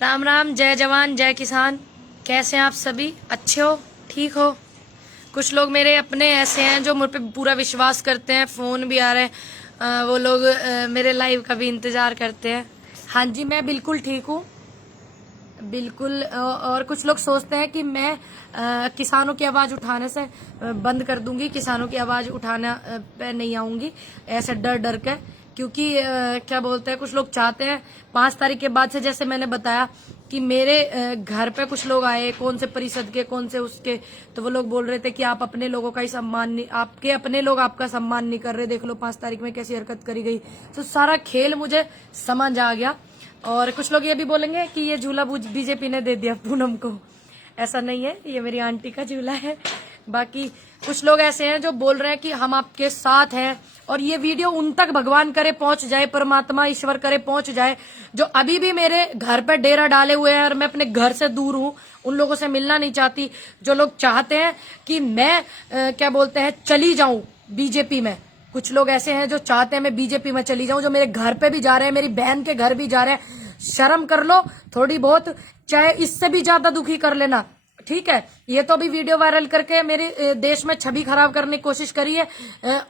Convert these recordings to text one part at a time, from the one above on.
राम राम, जय जवान जय किसान। कैसे हैं आप सभी? अच्छे हो? ठीक हो? कुछ लोग मेरे अपने ऐसे हैं जो मुझ पे पूरा विश्वास करते हैं, फोन भी आ रहे हैं। वो लोग मेरे लाइव का भी इंतजार करते हैं। हाँ जी, मैं बिल्कुल ठीक हूँ, बिल्कुल। और कुछ लोग सोचते हैं कि मैं किसानों की आवाज उठाने से बंद कर दूंगी, किसानों की आवाज उठाने पे नहीं आऊंगी, ऐसे डर डर के। क्योंकि क्या बोलते हैं, कुछ लोग चाहते हैं 5 तारीख के बाद से, जैसे मैंने बताया कि मेरे घर पे कुछ लोग आए, कौन से परिषद के, कौन से उसके, तो वो लोग बोल रहे थे कि आप अपने लोगों का ही सम्मान नहीं, आपके अपने लोग आपका सम्मान नहीं कर रहे, देख लो 5 तारीख में कैसी हरकत करी गई। तो सारा खेल मुझे समझ आ गया। और कुछ लोग ये भी बोलेंगे कि ये झूला बीजेपी ने दे दिया पूनम को। ऐसा नहीं है, ये मेरी आंटी का झूला है। बाकी कुछ लोग ऐसे हैं जो बोल रहे हैं कि हम आपके साथ हैं, और ये वीडियो उन तक भगवान करे पहुंच जाए, परमात्मा ईश्वर करे पहुंच जाए, जो अभी भी मेरे घर पर डेरा डाले हुए हैं और मैं अपने घर से दूर हूं, उन लोगों से मिलना नहीं चाहती। जो लोग चाहते हैं कि मैं क्या बोलते हैं चली जाऊं बीजेपी में, कुछ लोग ऐसे हैं जो चाहते हैं मैं बीजेपी में चली जाऊं, जो मेरे घर पे भी जा रहे हैं, मेरी बहन के घर भी जा रहे हैं। शर्म कर लो थोड़ी बहुत, चाहे इससे भी ज्यादा दुखी कर लेना, ठीक है। ये तो भी वीडियो वायरल करके मेरे देश में छवि खराब करने की कोशिश करी है।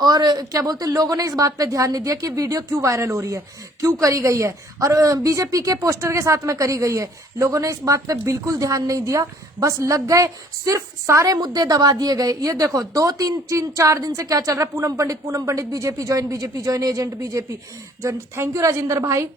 और क्या बोलते हैं, लोगों ने इस बात पे ध्यान नहीं दिया कि वीडियो क्यों वायरल हो रही है, क्यों करी गई है, और बीजेपी के पोस्टर के साथ में करी गई है। लोगों ने इस बात पे बिल्कुल ध्यान नहीं दिया, बस लग गए, सिर्फ सारे मुद्दे दबा दिए गए। ये देखो 2-3-4 दिन से क्या चल रहा है, Poonam Pandit BJP join, agent BJP join. Thank you Rajendra bhai,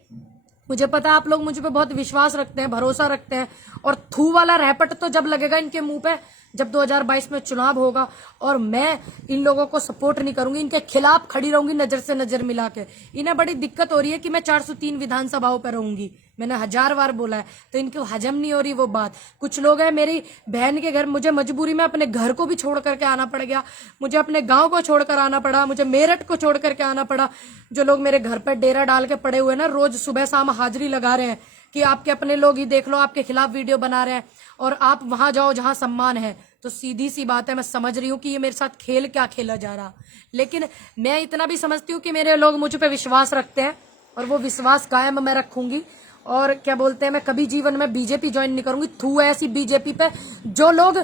मुझे पता है आप लोग मुझ पे बहुत विश्वास रखते हैं, भरोसा रखते हैं। और थू वाला रैपट तो जब लगेगा इनके मुंह पे, जब 2022 में चुनाव होगा, और मैं इन लोगों को सपोर्ट नहीं करूंगी, इनके खिलाफ खड़ी रहूंगी नजर से नजर मिला के। इन्हें बड़ी दिक्कत हो रही है कि मैं 403 विधानसभाओं पर रहूंगी, मैंने 1000 बार बोला है, तो इनको हजम नहीं हो रही वो बात। कुछ लोग हैं मेरी बहन के घर, मुझे मजबूरी में अपने घर को भी छोड़ करके आना पड़ गया, मुझे अपने गांव को छोड़कर आना पड़ा, मुझे मेरठ को छोड़ करके आना पड़ा। जो लोग मेरे घर पर डेरा डाल के पड़े हुए ना, रोज सुबह शाम हाजिरी लगा रहे हैं कि आपके अपने लोग ही देख लो आपके खिलाफ वीडियो बना रहे हैं, और आप वहां जाओ जहां सम्मान है। तो सीधी सी बात है, मैं समझ रही हूँ कि ये मेरे साथ खेल क्या खेला जा रहा, लेकिन मैं इतना भी समझती हूँ कि मेरे लोग मुझ पे विश्वास रखते हैं, और वो विश्वास कायम मैं रखूंगी। और क्या बोलते हैं, मैं कभी जीवन में बीजेपी ज्वाइन नहीं करूंगी। थू ऐसी बीजेपी पे जो लोग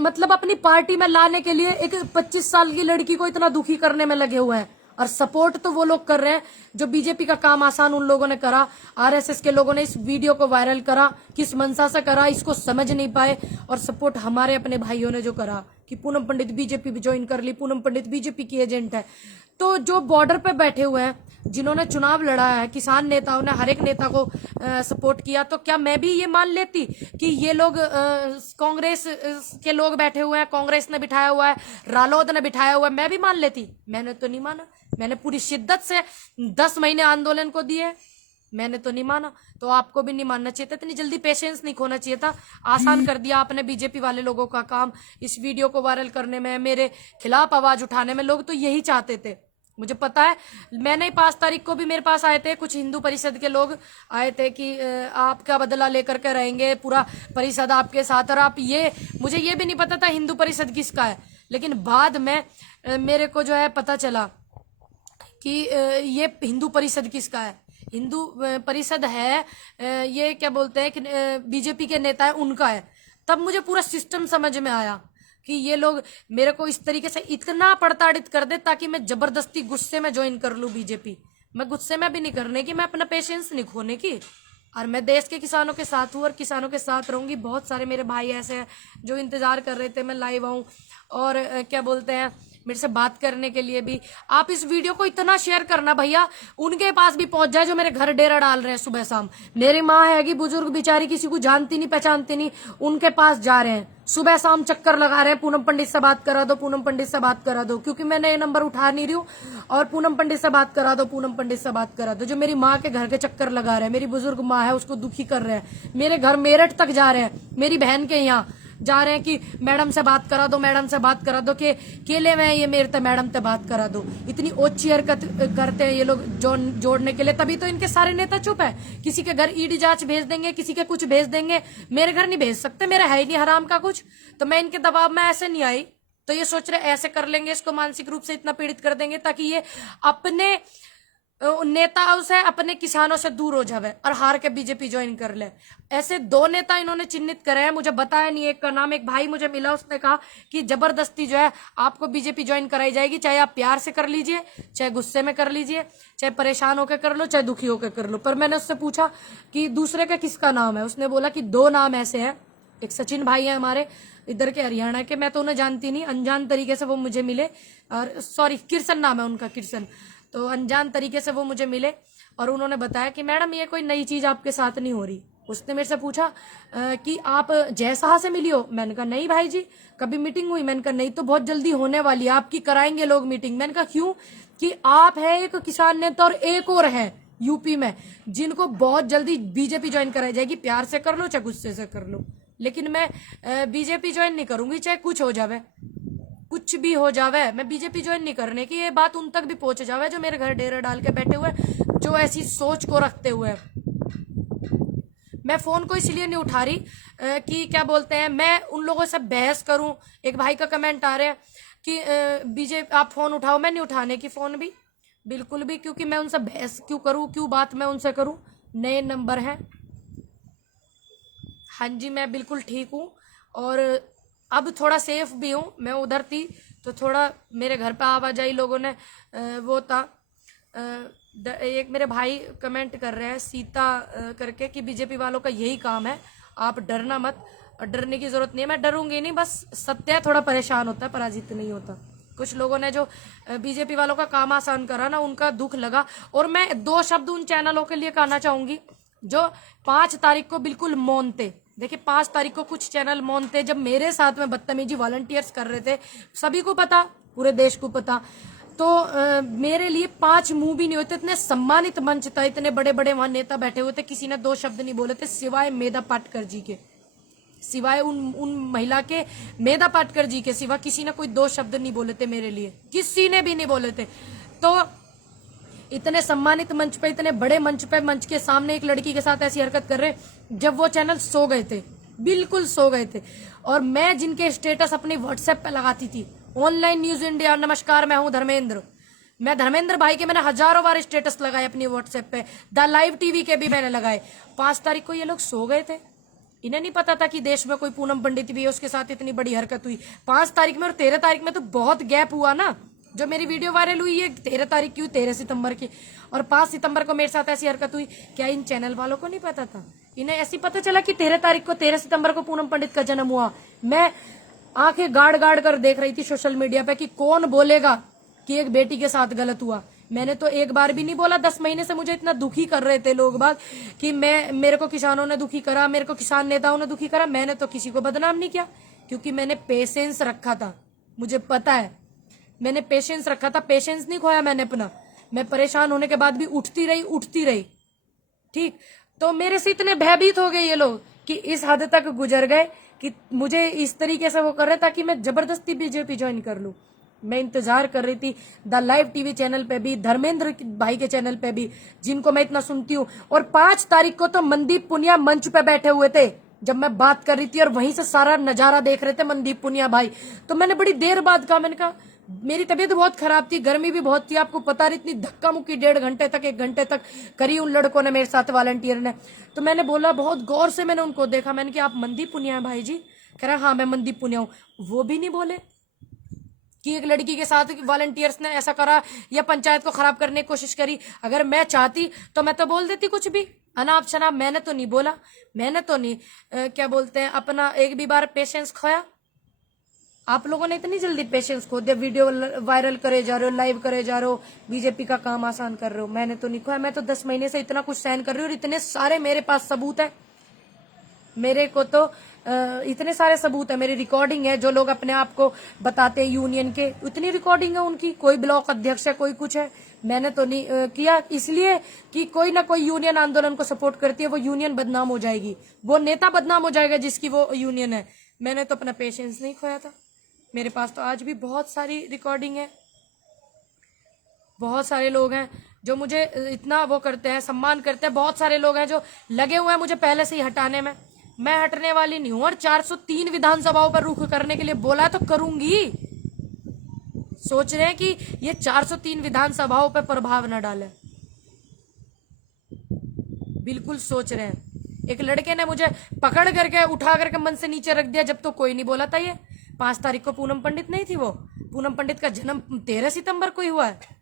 मतलब अपनी पार्टी में लाने के लिए एक 25 साल की लड़की को इतना दुखी करने में लगे हुए हैं, और सपोर्ट तो वो लोग कर रहे हैं जो बीजेपी का काम आसान उन लोगों ने करा। आरएसएस के लोगों ने इस वीडियो को वायरल करा, किस मंशा से करा इसको समझ नहीं पाए, और सपोर्ट हमारे अपने भाइयों ने जो करा कि पूनम पंडित बीजेपी भी ज्वाइन कर ली, पूनम पंडित बीजेपी की एजेंट है। तो जो बॉर्डर पे बैठे हुए हैं, जिन्होंने चुनाव लड़ा है, किसान नेताओं ने हर एक नेता को सपोर्ट किया, तो क्या मैं भी ये मान लेती कि ये लोग कांग्रेस के लोग बैठे हुए हैं, कांग्रेस ने बिठाया हुआ है, रालोद ने बिठाया हुआ है, मैं भी मान लेती? मैंने तो नहीं माना। मैंने पूरी शिद्दत से 10 महीने आंदोलन को दिए, मैंने तो नहीं माना। तो आपको भी नहीं मानना चाहिए था, इतनी जल्दी पेशेंस नहीं खोना चाहिए था। आसान कर दिया आपने बीजेपी वाले लोगों का काम, इस वीडियो को वायरल करने में, मेरे खिलाफ आवाज उठाने में। लोग तो यही चाहते थे, मुझे पता है। मैंने 5 तारीख को भी मेरे पास आए थे कुछ हिंदू परिषद के लोग, आए थे कि आपका बदला लेकर के रहेंगे, पूरा परिषद आपके साथ। और आप ये, मुझे ये भी नहीं पता था हिंदू परिषद किसका है, लेकिन बाद में मेरे को जो है पता चला कि ये हिंदू परिषद किसका है। हिंदू परिषद है ये क्या बोलते हैं कि बीजेपी के नेता है, उनका है। तब मुझे पूरा सिस्टम समझ में आया कि ये लोग मेरे को इस तरीके से इतना प्रताड़ित कर दे ताकि मैं जबरदस्ती गुस्से में ज्वाइन कर लूं बीजेपी। मैं गुस्से में भी नहीं करने की, मैं अपना पेशेंस नहीं खोने की, और मैं देश के किसानों के साथ हूँ और किसानों के साथ रहूंगी। बहुत सारे मेरे भाई ऐसे हैं जो इंतजार कर रहे थे मैं लाइव आऊं, और क्या बोलते हैं मेरे से बात करने के लिए भी। आप इस वीडियो को इतना शेयर करना भैया, उनके पास भी पहुंच जाए जो मेरे घर डेरा डाल रहे हैं सुबह शाम। मेरी माँ हैगी बुजुर्ग बेचारी, किसी को जानती नहीं पहचानती नहीं, उनके पास जा रहे हैं, सुबह शाम चक्कर लगा रहे हैं, पूनम पंडित से बात करा दो, पूनम पंडित से बात करा दो, क्योंकि मैं नए नंबर उठा नहीं रही हूँ। और पूनम पंडित से बात करा दो, पूनम पंडित से बात करा दो। जो मेरी माँ के घर के चक्कर लगा रहे हैं, मेरी बुजुर्ग माँ है उसको दुखी कर रहे हैं, मेरे घर मेरठ तक जा रहे हैं, मेरी बहन के यहाँ जा रहे हैं कि मैडम से बात करा दो, मैडम से बात करा दो, के केले में ये मेरे ते मैडम से बात करा दो। इतनी ओछी हरकत करते हैं ये लोग जोड़ने के लिए, तभी तो इनके सारे नेता चुप है। किसी के घर ईडी जांच भेज देंगे, किसी के कुछ भेज देंगे, मेरे घर नहीं भेज सकते, मेरा है ही नहीं हराम का कुछ। तो मैं इनके दबाव में ऐसे नहीं आई, तो ये सोच रहे ऐसे कर लेंगे, इसको मानसिक रूप से इतना पीड़ित कर देंगे ताकि ये अपने नेताओं से अपने किसानों से दूर हो जावे और हार के बीजेपी ज्वाइन कर ले। ऐसे 2 नेता इन्होंने चिन्हित करे हैं, मुझे बताया नहीं एक का नाम। एक भाई मुझे मिला, उसने कहा कि जबरदस्ती जो है आपको बीजेपी ज्वाइन कराई जाएगी, चाहे आप प्यार से कर लीजिए, चाहे गुस्से में कर लीजिए, चाहे परेशान होकर कर लो, चाहे दुखी होकर कर लो। पर मैंने उससे पूछा कि दूसरे का किसका नाम है, उसने बोला कि 2 नाम ऐसे हैं। एक सचिन भाई है हमारे इधर के हरियाणा के, मैं तो उन्हें जानती नहीं, अनजान तरीके से वो मुझे मिले, और सॉरी किरसन नाम है उनका, किरसन। तो अनजान तरीके से वो मुझे मिले और उन्होंने बताया कि मैडम ये कोई नई चीज आपके साथ नहीं हो रही। उसने मेरे से पूछा कि आप जय शाह से मिली हो? मैंने कहा नहीं भाई जी, कभी मीटिंग हुई? मैंने कहा नहीं, तो बहुत जल्दी होने वाली है, आपकी कराएंगे लोग मीटिंग। मैंने कहा क्यों? कि आप है एक किसान नेता और एक और है यूपी में जिनको बहुत जल्दी बीजेपी ज्वाइन कराई जाएगी, प्यार से कर लो चाहे गुस्से से कर लो, लेकिन मैं बीजेपी ज्वाइन नहीं करूंगी, चाहे कुछ हो जावे, कुछ भी हो जावे, मैं बीजेपी ज्वाइन नहीं करने की। ये बात उन तक भी पहुंच जावे जो मेरे घर डेरा डाल के बैठे हुए, जो ऐसी सोच को रखते हुए। मैं फोन को इसलिए नहीं उठा रही कि क्या बोलते हैं, मैं उन लोगों से बहस करूं। एक भाई का कमेंट आ रहा है कि बीजेपी आप फोन उठाओ, मैं नहीं उठाने की फोन भी, बिल्कुल भी, क्योंकि मैं उनसे बहस क्यों करूं, क्यों बात मैं उनसे करूं। नए नंबर है। हाँ जी, मैं बिल्कुल ठीक हूँ और अब थोड़ा सेफ भी हूँ। मैं उधर थी तो थोड़ा मेरे घर पे आवाजाही लोगों ने वो था। एक मेरे भाई कमेंट कर रहे हैं सीता करके कि बीजेपी वालों का यही काम है, आप डरना मत। डरने की जरूरत नहीं है, मैं डरूंगी नहीं, बस सत्य है थोड़ा परेशान होता है, पराजित नहीं होता। कुछ लोगों ने जो बीजेपी वालों का काम आसान करा ना, उनका दुख लगा। और मैं 2 शब्द उन चैनलों के लिए कहना चाहूंगी जो 5 तारीख को बिल्कुल मौन थे। देखिए 5 तारीख को कुछ चैनल मौन थे जब मेरे साथ में बदतमीजी वॉलंटियर्स कर रहे थे, सभी को पता, पूरे देश को पता। तो मेरे लिए 5 मुंह भी नहीं होते, इतने सम्मानित मंच था, इतने बड़े बड़े वहां नेता बैठे हुए थे, किसी ने 2 शब्द नहीं बोले थे सिवाय मेधा पाटकर जी के, सिवाय उन महिला के मेधा पाटकर जी के सिवा किसी ने कोई 2 शब्द नहीं बोले थे मेरे लिए, किसी ने भी नहीं बोले थे। तो इतने सम्मानित मंच पे, इतने बड़े मंच पे, मंच के सामने एक लड़की के साथ ऐसी हरकत कर रहे जब वो चैनल सो गए थे, बिल्कुल सो गए थे। और मैं जिनके स्टेटस अपनी व्हाट्सएप पे लगाती थी, ऑनलाइन न्यूज इंडिया, नमस्कार मैं हूं धर्मेंद्र, मैं धर्मेंद्र भाई के मैंने हजारों बार स्टेटस लगाए अपनी व्हाट्सएप पे, द लाइव टीवी के भी मैंने लगाए। 5 तारीख को ये लोग सो गए थे, इन्हें नहीं पता था कि देश में कोई पूनम पंडित भी है, उसके साथ इतनी बड़ी हरकत हुई 5 तारीख में। और 13 तारीख में तो बहुत गैप हुआ ना, जो मेरी वीडियो वायरल हुई है 13 तारीख की हुई, 13 सितंबर की, और 5 सितंबर को मेरे साथ ऐसी हरकत हुई। क्या इन चैनल वालों को नहीं पता था? इन्हें ऐसी पता चला कि 13 तारीख को, 13 सितंबर को पूनम पंडित का जन्म हुआ। मैं आंखें गाड़ गाड़ कर देख रही थी सोशल मीडिया पे कि कौन बोलेगा कि एक बेटी के साथ गलत हुआ। मैंने तो एक बार भी नहीं बोला, 10 महीने से मुझे इतना दुखी कर रहे थे लोग बात कि मेरे को किसानों ने दुखी करा, मेरे को किसान नेताओं ने दुखी करा। मैंने तो किसी को बदनाम नहीं किया, क्योंकि मैंने पेशेंस रखा था, मुझे पता है मैंने पेशेंस रखा था, पेशेंस नहीं खोया मैंने अपना। मैं परेशान होने के बाद भी उठती रही। ठीक, तो मेरे से इतने भयभीत हो गए ये लोग कि इस हद तक गुजर गए कि मुझे इस तरीके से वो कर रहे ताकि मैं जबरदस्ती बीजेपी ज्वाइन कर लूं। मैं इंतजार कर रही थी द लाइव टीवी चैनल पे भी, धर्मेंद्र भाई के चैनल पे भी, जिनको मैं इतना सुनती हूँ। और 5 तारीख को तो मनदीप पुनिया मंच पे बैठे हुए थे जब मैं बात कर रही थी, और वहीं से सारा नजारा देख रहे थे मनदीप पुनिया भाई। तो मैंने बड़ी देर बाद कहा, मैंने कहा मेरी तबीयत बहुत खराब थी, गर्मी भी बहुत थी, आपको पता रही, इतनी धक्का मुक्की 1.5 घंटे तक 1 घंटे तक करी उन लड़कों ने मेरे साथ, वॉलंटियर ने। तो मैंने बोला, बहुत गौर से मैंने उनको देखा, मैंने कहा आप मनदीप पुनिया हैं भाई जी? कह रहा हाँ मैं मनदीप पुनिया हूँ। वो भी नहीं बोले कि एक लड़की के साथ वॉलंटियर्स ने ऐसा करा या पंचायत को खराब करने की कोशिश करी। अगर मैं चाहती तो मैं तो बोल देती कुछ भी, अनाप शनाप। मैंने तो नहीं बोला, मैंने तो नहीं क्या बोलते हैं अपना एक भी बार पेशेंस खोया। आप लोगों ने इतनी जल्दी पेशेंस खो दिया, वीडियो वायरल करे जा रहे हो, लाइव करे जा रहे हो, बीजेपी का काम आसान कर रहे हो। मैंने तो नहीं खोया, मैं तो 10 महीने से इतना कुछ सहन कर रही हूँ, और इतने सारे मेरे पास सबूत है। मेरे को तो इतने सारे सबूत है, मेरी रिकॉर्डिंग है, जो लोग अपने आप को बताते हैं यूनियन के, उतनी रिकॉर्डिंग है उनकी। कोई ब्लॉक अध्यक्ष है, कोई कुछ है, मैंने तो नहीं किया, इसलिए कि कोई ना कोई यूनियन आंदोलन को सपोर्ट करती है, वो यूनियन बदनाम हो जाएगी, वो नेता बदनाम हो जाएगा जिसकी वो यूनियन है। मैंने तो अपना पेशेंस नहीं खोया था। मेरे पास तो आज भी बहुत सारी रिकॉर्डिंग है। बहुत सारे लोग हैं जो मुझे इतना वो करते हैं, सम्मान करते हैं। बहुत सारे लोग हैं जो लगे हुए हैं मुझे पहले से ही हटाने में। मैं हटने वाली नहीं हूं, और 403 विधानसभाओं पर रुख करने के लिए बोला है तो करूंगी। सोच रहे हैं कि ये 403 विधानसभाओं पर प्रभाव न डाले, बिल्कुल सोच रहे हैं। एक लड़के ने मुझे पकड़ करके उठा करके मन से नीचे रख दिया, जब तो कोई नहीं बोला था। ये 5 तारीख को पूनम पंडित नहीं थी, वो पूनम पंडित का जन्म 13 सितंबर को ही हुआ है।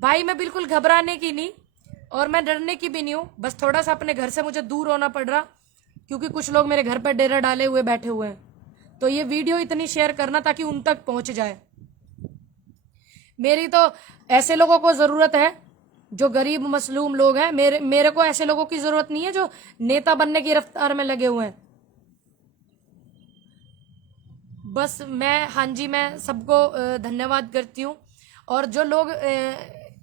भाई मैं बिल्कुल घबराने की नहीं और मैं डरने की भी नहीं हूँ, बस थोड़ा सा अपने घर से मुझे दूर होना पड़ रहा, क्योंकि कुछ लोग मेरे घर पर डेरा डाले हुए बैठे हुए हैं। तो ये वीडियो इतनी शेयर करना ताकि उन तक पहुंच जाए। मेरी तो ऐसे लोगों को जरूरत है जो गरीब मसलूम लोग हैं। मेरे को ऐसे लोगों की जरूरत नहीं है जो नेता बनने की रफ्तार में लगे हुए हैं। बस मैं, हाँ जी, मैं सबको धन्यवाद करती हूँ। और जो लोग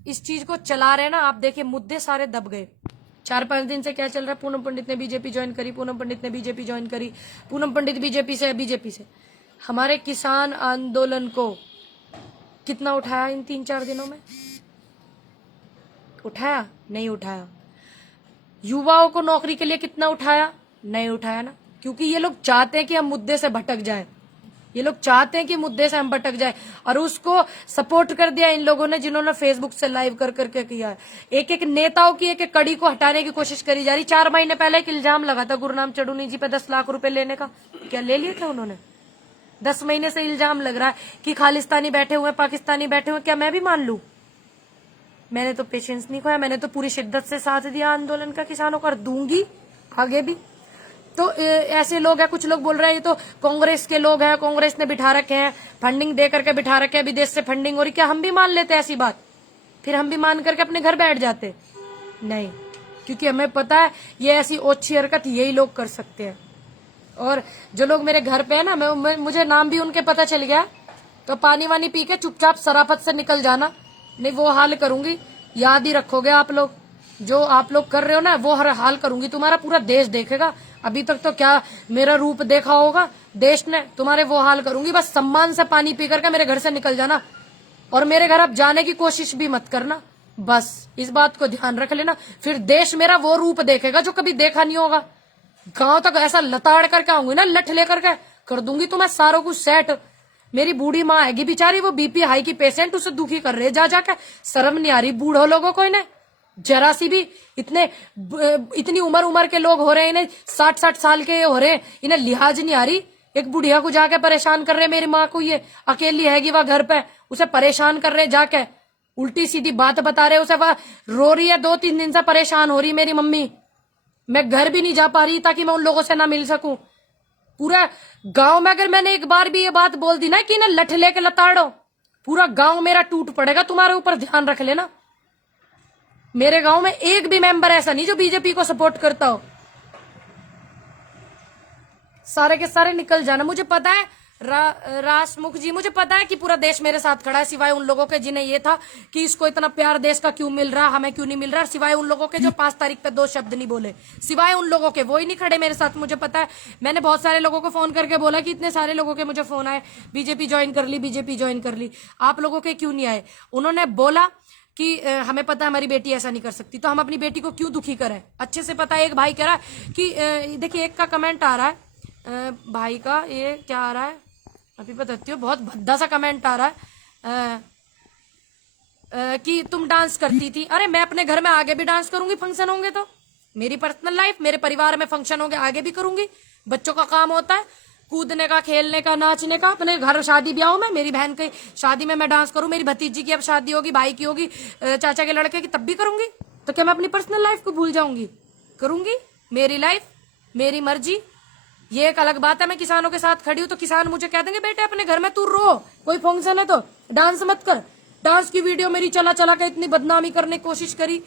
इस चीज को चला रहे हैं ना, आप देखिए मुद्दे सारे दब गए। 4-5 दिन से क्या चल रहा है, पूनम पंडित ने बीजेपी ज्वाइन करी, पूनम पंडित ने बीजेपी ज्वाइन करी, पूनम पंडित बीजेपी से। हमारे किसान आंदोलन को कितना उठाया इन 3-4 दिनों में? उठाया? नहीं उठाया। युवाओं को नौकरी के लिए कितना उठाया? नहीं उठाया ना, क्योंकि ये लोग चाहते हैं कि हम मुद्दे से भटक जाएं। ये लोग चाहते हैं कि मुद्दे से हम भटक जाएं, और उसको सपोर्ट कर दिया इन लोगों ने जिन्होंने फेसबुक से लाइव कर करके किया है। एक एक नेताओं की एक एक कड़ी को हटाने की कोशिश करी जा रही। 4 महीने पहले एक इल्जाम लगा था गुरनाम चढ़ूनी जी पे 10 लाख रुपए लेने का, क्या ले लिए थे उन्होंने? 10 महीने से इल्जाम लग रहा है कि खालिस्तानी बैठे हुए, पाकिस्तानी बैठे हुए। क्या मैं भी मान लू? मैंने तो पेशेंस नहीं खोया, मैंने तो पूरी शिद्दत से साथ दिया आंदोलन का, किसानों का, दूंगी आगे भी। तो ऐसे लोग हैं, कुछ लोग बोल रहे हैं ये तो कांग्रेस के लोग हैं, कांग्रेस ने बिठा रखे हैं, फंडिंग दे करके बिठा रखे हैं, विदेश से फंडिंग हो रही। क्या हम भी मान लेते ऐसी बात? फिर हम भी मान करके अपने घर बैठ जाते? नहीं, क्योंकि हमें पता है ये ऐसी ओछी हरकत यही लोग कर सकते हैं। और जो लोग मेरे घर पे है ना, मुझे नाम भी उनके पता चल गया, तो पानी वानी पी के चुपचाप सराफत से निकल जाना, नहीं वो हाल करूंगी। याद ही रखोगे आप लोग, जो आप लोग कर रहे हो ना, वो हर हाल करूंगी। तुम्हारा पूरा देश देखेगा। अभी तक तो क्या मेरा रूप देखा होगा देश ने, तुम्हारे वो हाल करूंगी। बस सम्मान से पानी पी करके मेरे घर से निकल जाना, और मेरे घर अब जाने की कोशिश भी मत करना। बस इस बात को ध्यान रख लेना, फिर देश मेरा वो रूप देखेगा जो कभी देखा नहीं होगा। गांव तक ऐसा लताड़ करके आऊंगी ना, लठ लेकर के कर दूंगी तुम्हें सारों कुछ सेट। मेरी बूढ़ी माँ आएगी बेचारी, वो बीपी हाई की पेशेंट, उसे दुखी कर रहे जा जाके। शर्म नहीं आ रही बूढ़ो लोगों को? इन्हें जरा सी भी, इतनी उम्र के लोग हो रहे हैं, इन्हें 60-60 साल के हो रहे हैं, इन्हें लिहाज नहीं आ रही। एक बुढ़िया को जाके परेशान कर रहे, मेरी माँ को, ये अकेली हैगी वह घर पे, उसे परेशान कर रहे जाके, उल्टी सीधी बात बता रहे उसे। वह रो रही है, 2-3 दिन से परेशान हो रही मेरी मम्मी। मैं घर भी नहीं जा पा रही ताकि मैं उन लोगों से ना मिल सकूं। पूरा गांव में अगर मैंने एक बार भी ये बात बोल दी ना कि ना लठ लेके लताड़ो, पूरा गांव मेरा टूट पड़ेगा। तुम्हारे ऊपर ध्यान रख लेना। मेरे गांव में एक भी मेंबर ऐसा नहीं जो बीजेपी को सपोर्ट करता हो। सारे के सारे निकल जाना। मुझे पता है रासमुख जी, मुझे पता है कि पूरा देश मेरे साथ खड़ा है, सिवाय उन लोगों के जिन्हें ये था कि इसको इतना प्यार देश का क्यों मिल रहा, हमें क्यों नहीं मिल रहा। सिवाय उन लोगों के जो 5 तारीख पे 2 शब्द नहीं बोले, सिवाय उन लोगों के, वो ही नहीं खड़े मेरे साथ। मुझे पता है, मैंने बहुत सारे लोगों को फोन करके बोला कि इतने सारे लोगों के मुझे फोन आए, बीजेपी ज्वाइन कर ली, बीजेपी ज्वाइन कर ली, आप लोगों के क्यों नहीं आए? उन्होंने बोला कि हमें पता है हमारी बेटी ऐसा नहीं कर सकती, तो हम अपनी बेटी को क्यों दुखी करें। अच्छे से पता है। एक भाई कह रहा है कि देखिए, एक का कमेंट आ रहा है भाई का, ये क्या आ रहा है अभी बताती हूँ, बहुत भद्दा सा कमेंट आ रहा है कि तुम डांस करती थी। अरे मैं अपने घर में आगे भी डांस करूंगी, फंक्शन होंगे तो। मेरी पर्सनल लाइफ, मेरे परिवार में फंक्शन होंगे, आगे भी करूंगी। बच्चों का काम होता है कूदने का, खेलने का, नाचने का। अपने घर शादी ब्याह में, मेरी बहन की शादी में मैं डांस करूं, मेरी भतीजी की अब शादी होगी, भाई की होगी, चाचा के लड़के की, तब भी करूंगी। तो क्या मैं अपनी पर्सनल लाइफ को भूल जाऊंगी? करूंगी। मेरी लाइफ, मेरी मर्जी। ये एक अलग बात है, मैं किसानों के साथ खड़ी हूं तो किसान मुझे कह देंगे बेटे अपने घर में तू रो, कोई फंक्शन है तो डांस मत कर। डांस की वीडियो मेरी चला चला के इतनी बदनामी करने की कोशिश करी।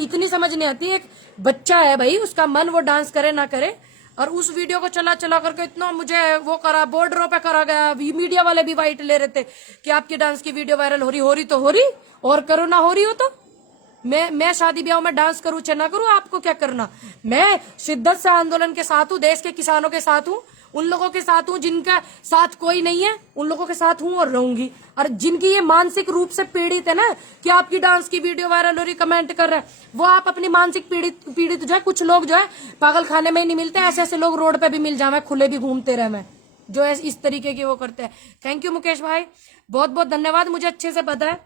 इतनी समझ नहीं आती। एक बच्चा है भाई, उसका मन, वो डांस करे ना करे, और उस वीडियो को चला चला करके इतना मुझे वो करा, बॉर्डरों पे करा गया। मीडिया वाले भी वाइट ले रहे थे कि आपकी डांस की वीडियो वायरल हो रही तो हो रही, और करो ना हो रही हो तो। मैं शादी ब्याह में डांस करूं चाहे ना करूं, आपको क्या करना। मैं शिद्दत से आंदोलन के साथ हूं, देश के किसानों के साथ हूं, उन लोगों के साथ हूं जिनका साथ कोई नहीं है, उन लोगों के साथ हूं और रहूंगी। और जिनकी ये मानसिक रूप से पीड़ित है ना कि आपकी डांस की वीडियो वायरल हो रही, कमेंट कर रहे हैं, वो आप अपनी मानसिक पीड़ित जो है, कुछ लोग जो है पागल खाने में ही नहीं मिलते, ऐसे ऐसे लोग रोड पे भी मिल जाए, खुले भी घूमते रहे मैं, जो इस तरीके की वो करते हैं। थैंक यू मुकेश भाई, बहुत बहुत धन्यवाद। मुझे अच्छे से पता है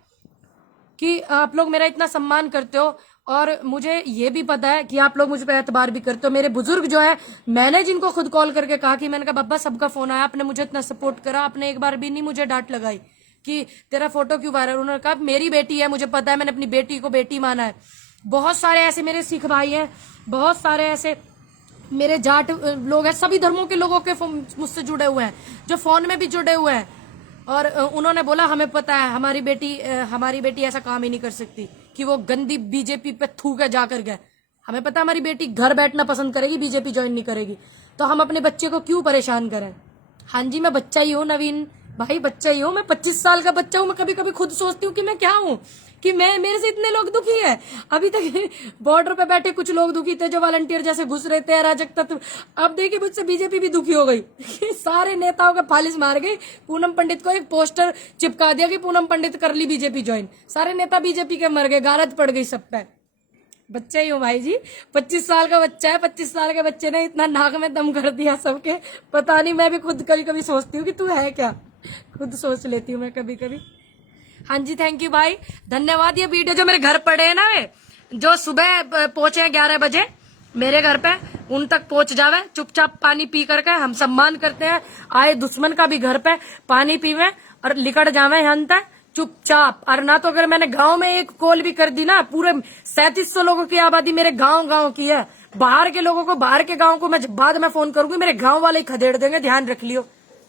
कि आप लोग मेरा इतना सम्मान करते हो, और मुझे ये भी पता है कि आप लोग मुझ पर एतबार भी करते हो। मेरे बुजुर्ग जो है, मैंने जिनको खुद कॉल करके कहा कि मैंने कहा बाबा सबका फोन आया, आपने मुझे इतना सपोर्ट करा, आपने एक बार भी नहीं मुझे डांट लगाई कि तेरा फोटो क्यों वायरल। उन्होंने कहा मेरी बेटी है, मुझे पता है, मैंने अपनी बेटी को बेटी माना है। बहुत सारे ऐसे मेरे सिख भाई हैं, बहुत सारे ऐसे मेरे जाट लोग हैं, सभी धर्मों के लोगों के मुझसे जुड़े हुए हैं, जो फोन में भी जुड़े हुए हैं। और उन्होंने बोला हमें पता है हमारी बेटी ऐसा काम ही नहीं कर सकती कि वो गंदी बीजेपी पे थूक के जाकर गए। हमें पता है हमारी बेटी घर बैठना पसंद करेगी, बीजेपी ज्वाइन नहीं करेगी, तो हम अपने बच्चे को क्यों परेशान करें। हाँ जी, मैं बच्चा ही हूँ नवीन भाई, बच्चा ही हूँ मैं, 25 साल का बच्चा हूँ। मैं कभी कभी खुद सोचती हूँ कि मैं क्या हूँ, कि मेरे से इतने लोग दुखी है। अभी तक बॉर्डर पे बैठे कुछ लोग दुखी थे जो वॉलंटियर जैसे घुस रहे थे, अराजक तत्व। अब देखिए मुझसे बीजेपी भी दुखी हो गई। सारे नेताओं का फालिस मार गई। पूनम पंडित को एक पोस्टर चिपका दिया कि पूनम पंडित कर ली बीजेपी ज्वाइन। सारे नेता बीजेपी के मर गए, गारद पड़ गई सब पे। बच्चा ही हूँ भाई जी, 25 साल का बच्चा है। 25 साल के बच्चे ने इतना नाक में दम कर दिया सबके, पता नहीं। मैं भी खुद कभी कभी सोचती हूँ कि तू है क्या, खुद सोच लेती हूँ मैं कभी कभी। हाँ जी, थैंक यू भाई, धन्यवाद। ये वीडियो जो मेरे घर पड़े हैं ना, जो सुबह पहुंचे 11 बजे मेरे घर पे, उन तक पहुंच जावे चुपचाप, पानी पी करके। हम सम्मान करते हैं आए दुश्मन का भी, घर पे पानी पीवे और लिकड़ जावे यहाँ तक चुपचाप। और ना तो अगर मैंने गांव में एक कॉल भी कर दी ना, पूरे 3700 लोगों की आबादी मेरे गांव की है। बाहर के लोगों को, बाहर के गांव को मैं बाद में फोन करूंगी, मेरे गांव वाले ही खदेड़ देंगे, ध्यान रख लियो।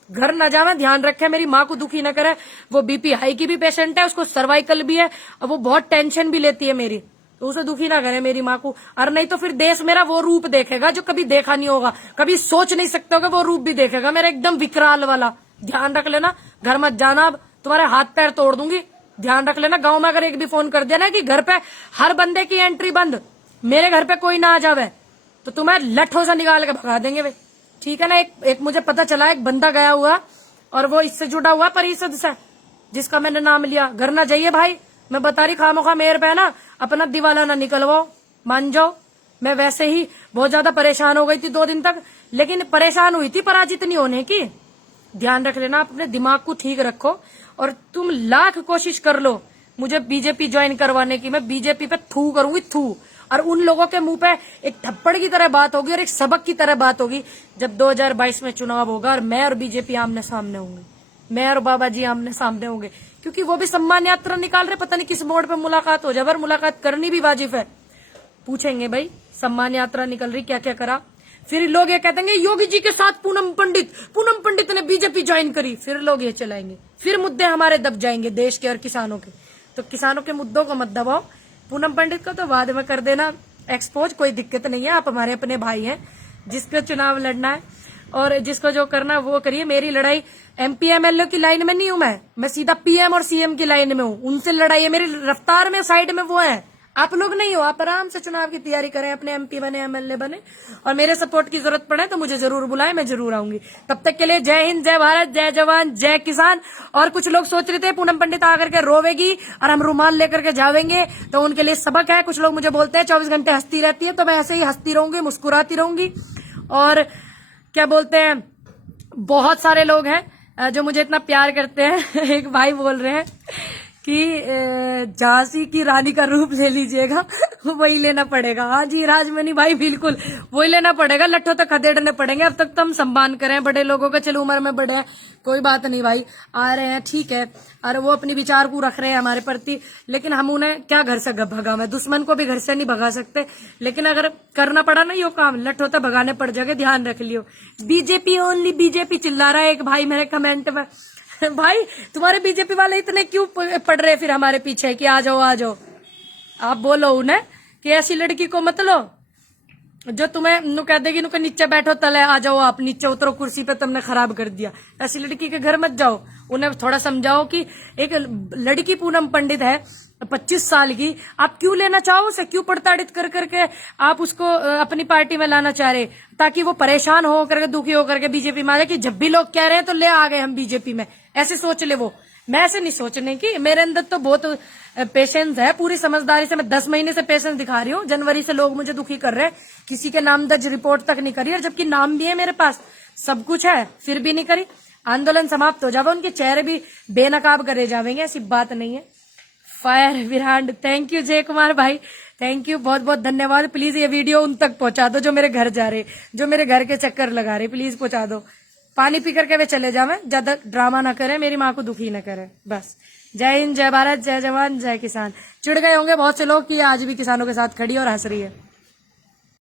घर न जावे, ध्यान रखे, मेरी माँ को दुखी न करे। वो बीपी हाई की भी पेशेंट है, उसको सर्वाइकल भी है, और वो बहुत टेंशन भी लेती है मेरी, तो उसे दुखी ना करे मेरी माँ को। और नहीं तो फिर देश मेरा वो रूप देखेगा जो कभी देखा नहीं होगा, कभी सोच नहीं सकते होगा, वो रूप भी देखेगा मेरा, एकदम विकराल वाला। ध्यान रख लेना, घर मत जाना, अब तुम्हारे हाथ पैर तोड़ दूंगी। ध्यान रख लेना, गांव में अगर एक भी फोन कर दिया ना कि घर पे हर बंदे की एंट्री बंद, मेरे घर पे कोई ना आ जावे, तो तुम्हें लठों से निकाल के भगा देंगे वे, ठीक है ना। एक मुझे पता चला, एक बंदा गया हुआ और वो इससे जुड़ा हुआ परिषद से, जिसका मैंने नाम लिया। घर ना जाइए भाई, मैं बता रही, खामोखा मेरे पे ना अपना दिवाला ना निकलवाओ, मान जाओ। मैं वैसे ही बहुत ज्यादा परेशान हो गई थी 2 दिन तक, लेकिन परेशान हुई थी पराजित नहीं होने की। ध्यान रख लेना, अपने दिमाग को ठीक रखो, और तुम लाख कोशिश कर लो मुझे बीजेपी ज्वाइन करवाने की, मैं बीजेपी पे थू करूंगी, थू। और उन लोगों के मुंह पे एक थप्पड़ की तरह बात होगी और एक सबक की तरह बात होगी जब 2022 में चुनाव होगा और मैं और बीजेपी आमने सामने होंगे, मैं और बाबा जी आमने सामने होंगे। क्योंकि वो भी सम्मान यात्रा निकाल रहे, पता नहीं किस मोड़ पे मुलाकात हो जाए, पर मुलाकात करनी भी वाजिब है। पूछेंगे भाई सम्मान यात्रा निकल रही, क्या क्या करा। फिर लोग ये कहते हैं योगी जी के साथ पूनम पंडित ने बीजेपी ज्वाइन करी, फिर लोग ये चलाएंगे, फिर मुद्दे हमारे दब जाएंगे देश के और किसानों के। तो किसानों के मुद्दों को मत दबाओ, पूनम पंडित को तो बाद में कर देना एक्सपोज, कोई दिक्कत नहीं है। आप हमारे अपने भाई हैं, जिसको चुनाव लड़ना है और जिसको जो करना है वो करिए। मेरी लड़ाई MP MLA की लाइन में नहीं हूं मैं सीधा PM और CM की लाइन में हूँ। उनसे लड़ाई है मेरी, रफ्तार में साइड में वो है, आप लोग नहीं हो। आप आराम से चुनाव की तैयारी करें, अपने MP बने, MLA बने, और मेरे सपोर्ट की जरूरत पड़े तो मुझे जरूर बुलाएं, मैं जरूर आऊंगी। तब तक के लिए जय हिंद, जय भारत, जय जवान, जय किसान। और कुछ लोग सोच रहे थे पूनम पंडित आकर के रोवेगी और हम रुमाल लेकर के जावेंगे, तो उनके लिए सबक है। कुछ लोग मुझे बोलते हैं 24 घंटे हंसती रहती है, तो मैं ऐसे ही हंसती रहूंगी, मुस्कुराती रहूंगी। और क्या बोलते हैं, बहुत सारे लोग हैं जो मुझे इतना प्यार करते हैं। एक भाई बोल रहे हैं कि झांसी की रानी का रूप ले लीजिएगा, वही लेना पड़ेगा। हाँ जी राजमणि भाई, बिल्कुल वही लेना पड़ेगा, लट्ठों तक खदेड़ने पड़ेंगे। अब तक तो हम सम्मान करें बड़े लोगों का, चलो उम्र में बड़े हैं, कोई बात नहीं भाई, आ रहे हैं ठीक है, और वो अपनी विचार को रख रहे हैं हमारे प्रति, लेकिन हम उन्हें क्या घर से भगा, मैं दुश्मन को भी घर से नहीं भगा सकते, लेकिन अगर करना पड़ा ना यो काम, लट्ठों तक भगाने पड़ जाएंगे, ध्यान रख लियो। बीजेपी ओनली बीजेपी चिल्ला रहा है एक भाई मेरे कमेंट में। भाई तुम्हारे बीजेपी वाले इतने क्यों पड़ रहे फिर हमारे पीछे कि आ जाओ आ जाओ। आप बोलो उन्हें कि ऐसी लड़की को मत लो जो तुम्हें नु कह देगी नु नीचे बैठो, तले आ जाओ, आप नीचे उतरो, कुर्सी पे तुमने खराब कर दिया। ऐसी लड़की के घर मत जाओ, उन्हें थोड़ा समझाओ कि एक लड़की पूनम पंडित है 25 साल की, आप क्यों लेना चाहो उसे, क्यों प्रताड़ित कर करके आप उसको अपनी पार्टी में लाना चाह रहे, ताकि वो परेशान हो करके, दुखी होकर के बीजेपी में आ जाए कि जब भी लोग कह रहे हैं तो ले आ गए हम बीजेपी में, ऐसे सोच ले वो। मैं ऐसे नहीं सोचने की, मेरे अंदर तो बहुत पेशेंस है, पूरी समझदारी से मैं 10 महीने से पेशेंस दिखा रही हूँ। जनवरी से लोग मुझे दुखी कर रहे हैं, किसी के नाम दर्ज रिपोर्ट तक नहीं करी, और जबकि नाम भी है मेरे पास, सब कुछ है, फिर भी नहीं करी। आंदोलन समाप्त हो जावे, उनके चेहरे भी बेनकाब करे जावेंगे, ऐसी बात नहीं है। फायर विरांड, थैंक यू जय कुमार भाई, थैंक यू, बहुत बहुत धन्यवाद। प्लीज ये वीडियो उन तक पहुंचा दो जो मेरे घर जा रहे, जो मेरे घर के चक्कर लगा रहे, प्लीज पहुंचा दो। पानी पी करके वे चले जावे, ज्यादा ड्रामा ना करें, मेरी माँ को दुखी ना करें बस। जय हिंद, जय भारत, जय जवान, जय किसान। चिढ़ गए होंगे बहुत से लोग कि आज भी किसानों के साथ खड़ी और हंस रही है।